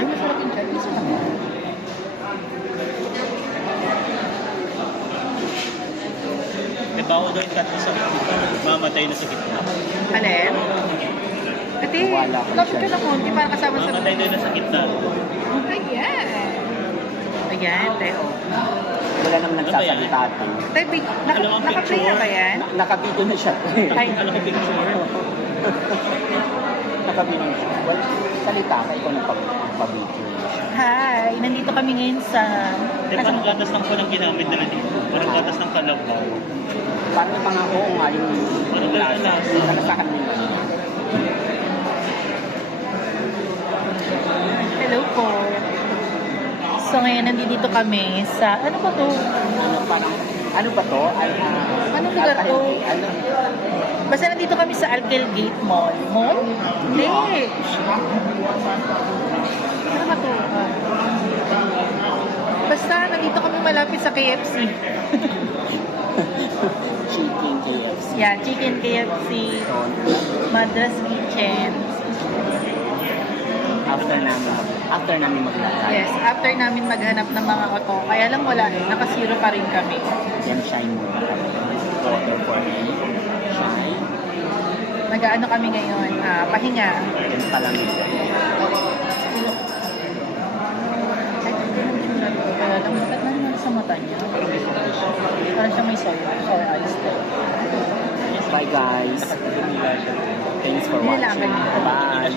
Ay, masarap yung Chinese na. May bawo daw yung tatlo sa mamatay na sa gitna. Alin? Ate, Wala akong lapit ka siya. na konti para kasama sa... Mamatay daw na sa gitna. Ayan. Ayan, Teo. Wala naman nagsasalita ito. Tay, nakaplay na ba yan? Nakabito na siya. Ay, Ano ko picture? Nakabito na siya. Well, salita ka, ikaw nagpabito. hi! Nandito kami ngayon sa... Parang gatas lang po ng ginamit nila dito. Parang gatas ng kalabaw. Parang yung mga oo nga yung Parang ganun na. kalasahan nila. Hello po. So ngayon nandito kami sa... Ano ba to? Ano ba to? Anong lugar to? Ano? Basta nandito kami sa Alkel Gate Mall. Mall? Hindi. Ano ba to? Basta nandito kami malapit sa KFC. Chicken KFC. Yeah, Chicken KFC. Madras Kitchen. After namin maglakad. Yes, after namin maghanap ng mga auto. Kaya lang wala eh. Nakasiro pa rin kami. Yan, shine muna kami. Water for me. Shine. Nag-ano kami ngayon? Pahinga. Yan pa lang yun. Ay, namutat na naman sa mata niya. Parang siya may sore eyes. Bye guys. Thanks for Hindi lang watching. ganyan. Bye.